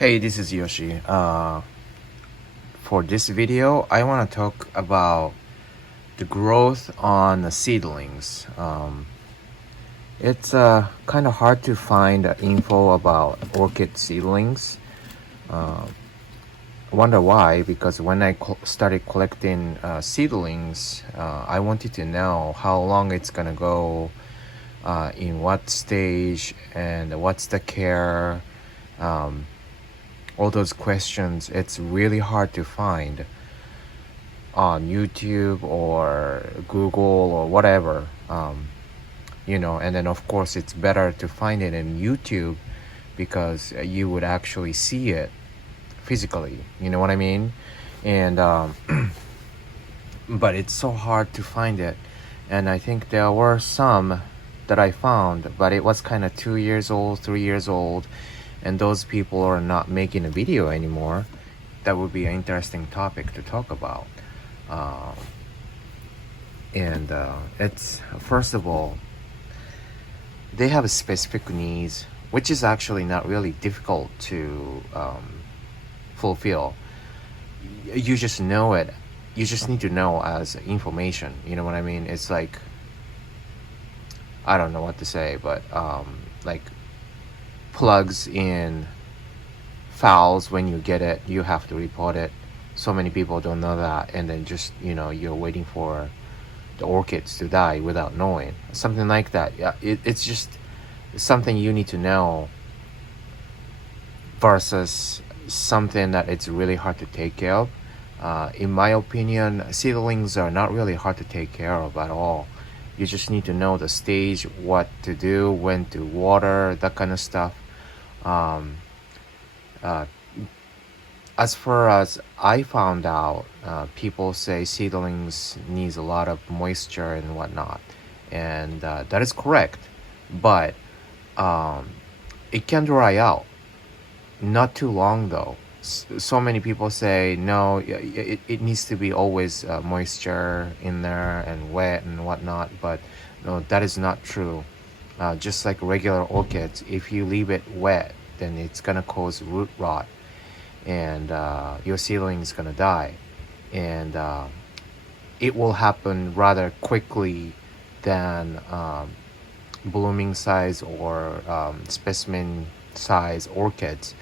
Hey, this is Yoshi. For this video, I want to talk about the growth on the seedlings. It's kind of hard to find info about orchid seedlings. I wonder why, because when I started collecting seedlings, I wanted to know how long it's gonna go, in what stage, and what's the care. All those questions, it's really hard to find on YouTube or Google or whatever, and then of course it's better to find it in YouTube because you would actually see it physically, you know what I mean? And but it's so hard to find it, and I think there were some that I found, but it was kind of 2 years old, 3 years old, and those people are not making a video anymore. That would be an interesting topic to talk about. It's, first of all, they have specific needs, which is actually not really difficult to fulfill. You just know it. You just need to know as information, you know what I mean? It's like, I don't know what to say, but like plugs in fouls, when you get it, you have to report it. So many people don't know that, and then just, you're waiting for the orchids to die without knowing. Something like that. Yeah, it's just something you need to know versus something that it's really hard to take care of. In my opinion, seedlings are not really hard to take care of at all. You just need to know the stage, what to do, when to water, that kind of stuff. As far as I found out, people say seedlings needs a lot of moisture and whatnot, and that is correct, but it can dry out. Not too long though. So many people say no, it needs to be always moisture in there and wet and whatnot, but no, that is not true. Just like regular orchids, if you leave it wet, then it's gonna cause root rot, and your seedling is gonna die, and it will happen rather quickly than blooming size or specimen size orchids,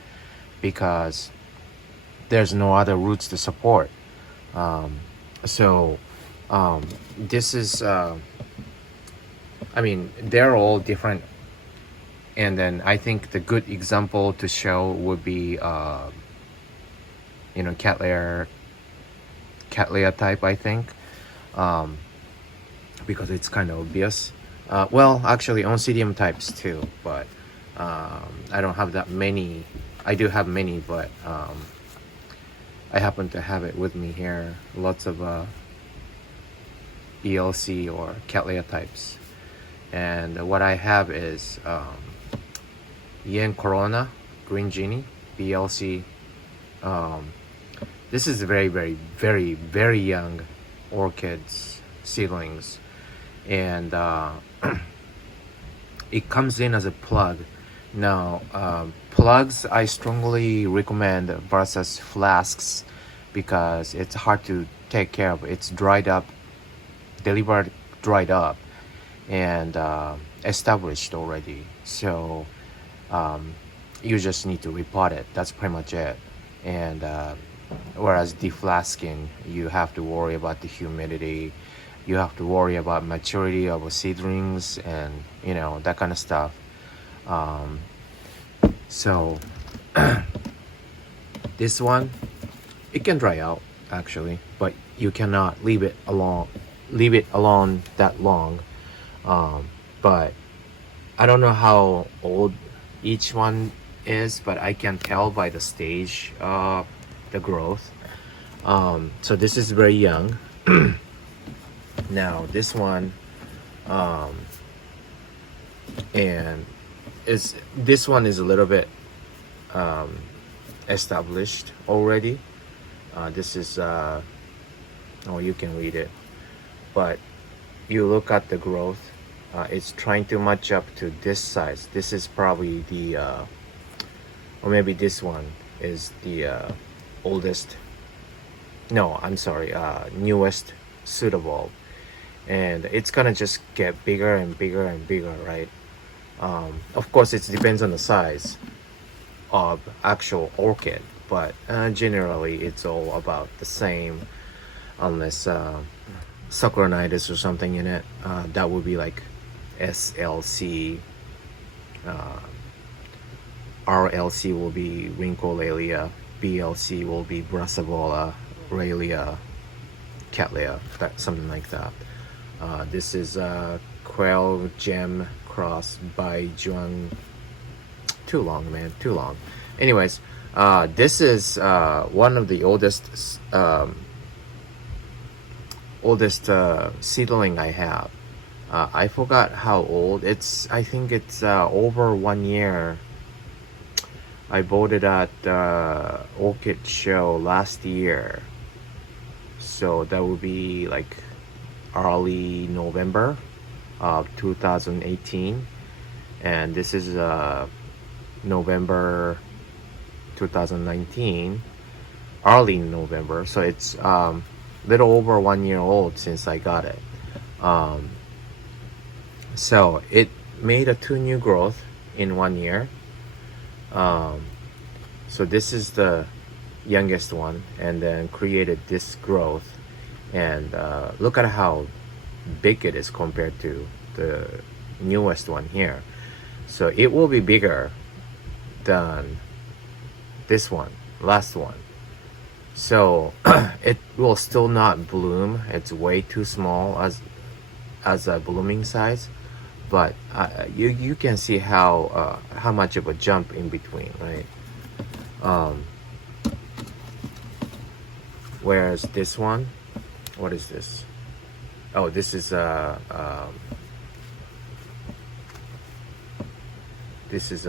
because there's no other roots to support. This is they're all different, and then I think the good example to show would be Cattleya type, I think, because it's kind of obvious. Well, actually Oncidium types too, but I don't have that many. I do have many, but I happen to have it with me here. Lots of ELC or Cattleya types, and what I have is Yen Corona, Green Genie, BLC. This is very, very, very, very young orchids seedlings, and it comes in as a plug. Now, plugs I strongly recommend versus flasks, because it's hard to take care of. It's dried up, delivered dried up, and established already. So you just need to repot it. That's pretty much it. And whereas deflasking, you have to worry about the humidity, you have to worry about maturity of seedlings, and that kind of stuff. So this one, it can dry out actually, but you cannot leave it alone that long. But I don't know how old each one is, but I can tell by the stage of the growth. So this is very young. Now this one, and this one is a little bit established already. This is you can read it, but you look at the growth, it's trying to match up to this size. This is probably the or maybe this one. is the oldest, no, I'm sorry, newest pseudobulb, and it's gonna just get bigger and bigger and bigger, right? Of course, it depends on the size of actual orchid, but generally it's all about the same, unless sucronitis or something in it. That would be like SLC. uh, RLC will be Rhyncholalia, BLC will be Brassavola, Raelia, Cattleya, something like that. This is Quail Gem Cross by Juan. Too long, man, too long. Anyways, this is one of the oldest seedling I have. I forgot how old. I think it's over 1 year. I bought it at Orchid show last year. So that would be like early November of 2018. And this is November 2019, early November. So it's little over 1 year old since I got it. So it made a 2 new growth in 1 year. So this is the youngest one, and then created this growth, and look at how big it is compared to the newest one here. So it will be bigger than this one, last one. So it will still not bloom. It's way too small as a blooming size, but you can see how much of a jump in between, right? Whereas this one, what is this? Oh, this is a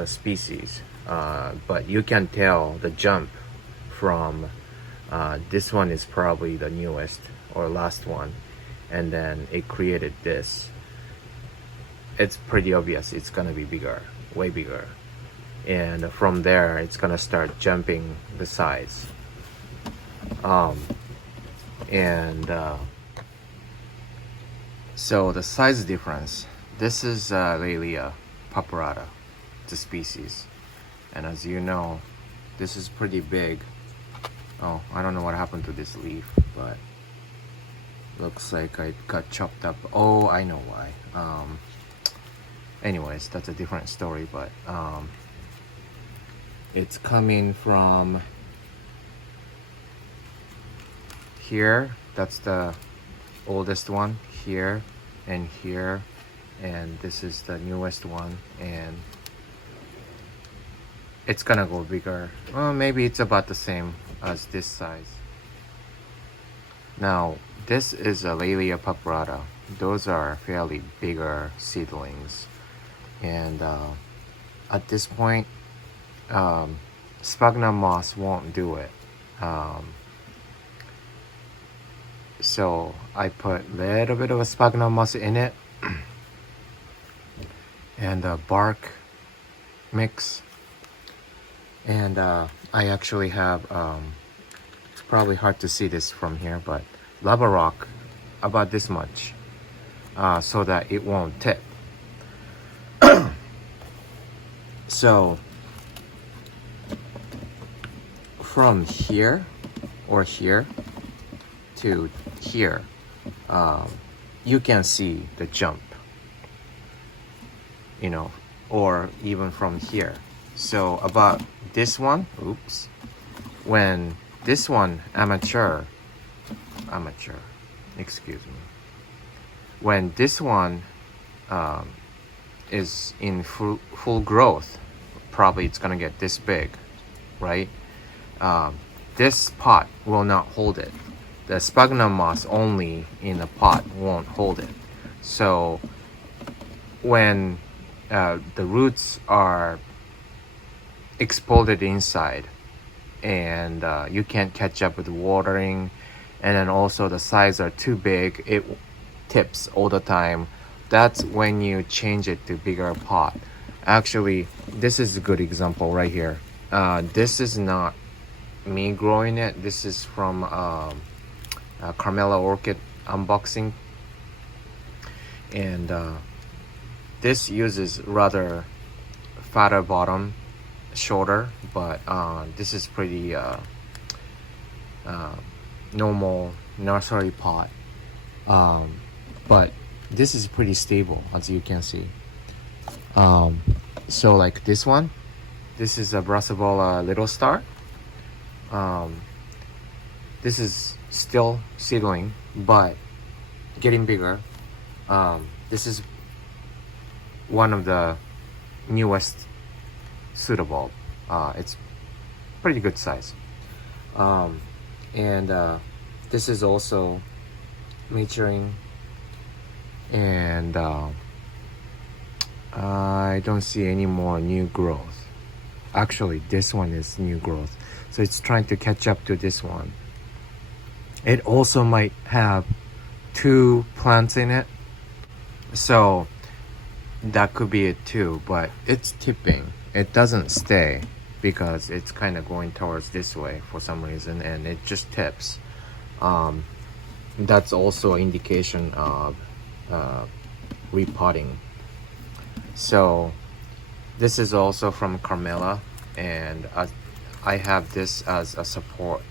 species, but you can tell the jump from this one is probably the newest or last one, and then it created this. It's pretty obvious it's gonna be bigger, way bigger, and from there it's gonna start jumping the size. So the size difference. This is Laelia paparata, the species, and as you know, this is pretty big. Oh, I don't know what happened to this leaf, but looks like it got chopped up. Oh, I know why. Anyways, that's a different story, but it's coming from here. That's the oldest one, here and here, and this is the newest one, and it's gonna go bigger. Well, maybe it's about the same as this size. Now this is a Laelia paparata. Those are fairly bigger seedlings, and at this point sphagnum moss won't do it. So I put a little bit of a sphagnum moss in it and a bark mix, and I actually have it's probably hard to see this from here, but lava rock about this much, so that it won't tip. So from here or here to here, you can see the jump, you know, or even from here. So about this one, oops, when this one amateur, excuse me, when this one is in full growth, probably it's gonna get this big, right? This pot will not hold it. The sphagnum moss only in a pot won't hold it. So when the roots are exploded inside, and you can't catch up with the watering, and then also the size are too big, it tips all the time. That's when you change it to bigger pot. Actually, this is a good example right here. This is not me growing it. This is from Carmela Orchid unboxing, and this uses rather fatter bottom, shorter, but this is pretty normal nursery pot, but this is pretty stable, as you can see. So like this one, this is a Brassavola Little Star. This is still seedling, but getting bigger. This is one of the newest pseudobulb. It's pretty good size. And this is also maturing, and I don't see any more new growth. Actually, this one is new growth, so it's trying to catch up to this one. It also might have 2 plants in it, so that could be it too, but it's tipping. It doesn't stay because it's kind of going towards this way for some reason, and it just tips. That's also an indication of repotting. So this is also from Carmela, and I have this as a support.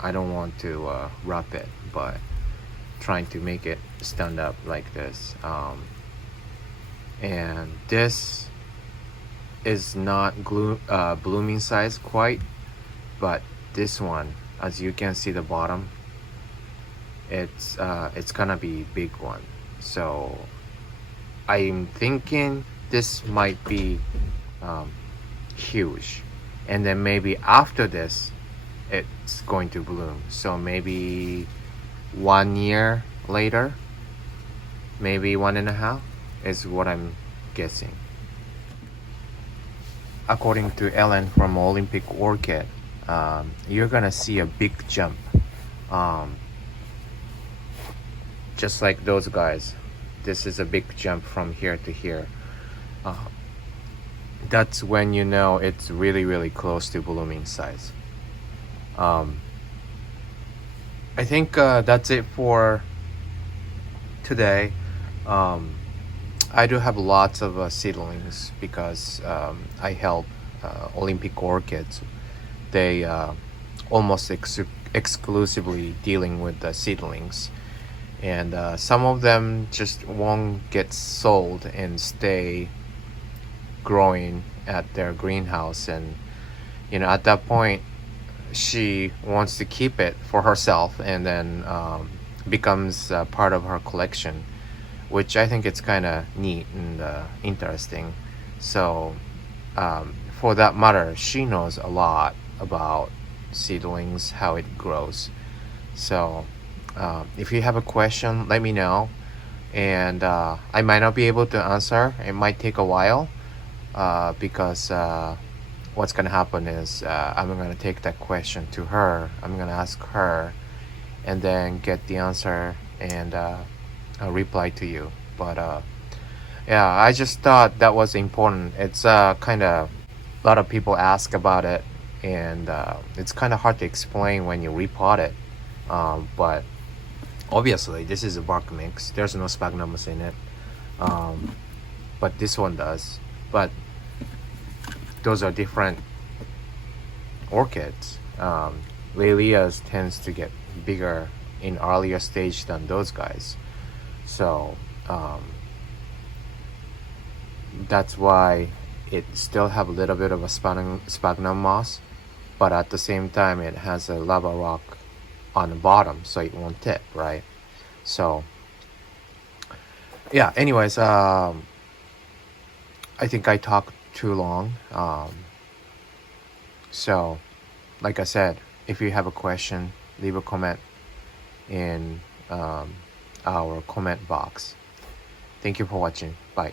I don't want to wrap it, but trying to make it stand up like this. And this is not blooming size quite, but this one, as you can see the bottom, it's gonna be big one. So I'm thinking this might be huge, and then maybe after this it's going to bloom. So maybe 1 year later, maybe 1.5 is what I'm guessing. According to Ellen from Olympic Orchid, you're gonna see a big jump, just like those guys. This is a big jump from here to here. That's when you know it's really close to blooming size. I think that's it for today. I do have lots of seedlings because I help Olympic Orchids. They almost exclusively dealing with the seedlings, and some of them just won't get sold and stay growing at their greenhouse, and at that point she wants to keep it for herself, and then becomes part of her collection, which I think it's kind of neat and interesting. So for that matter, she knows a lot about seedlings, how it grows. So if you have a question, let me know, and I might not be able to answer. It might take a while, because what's gonna happen is I'm gonna take that question to her. I'm gonna ask her and then get the answer and reply to you. But yeah, I just thought that was important. It's kind of, a lot of people ask about it, and it's kind of hard to explain when you repot it, but obviously this is a bark mix. There's no sphagnums in it, but this one does. But those are different orchids. Lilias tends to get bigger in earlier stage than those guys. So that's why it still have a little bit of a sphagnum moss, but at the same time it has a lava rock on the bottom, so it won't tip, right? So yeah, anyways, I think I talked too long. So like I said, if you have a question, leave a comment in our comment box. Thank you for watching. Bye.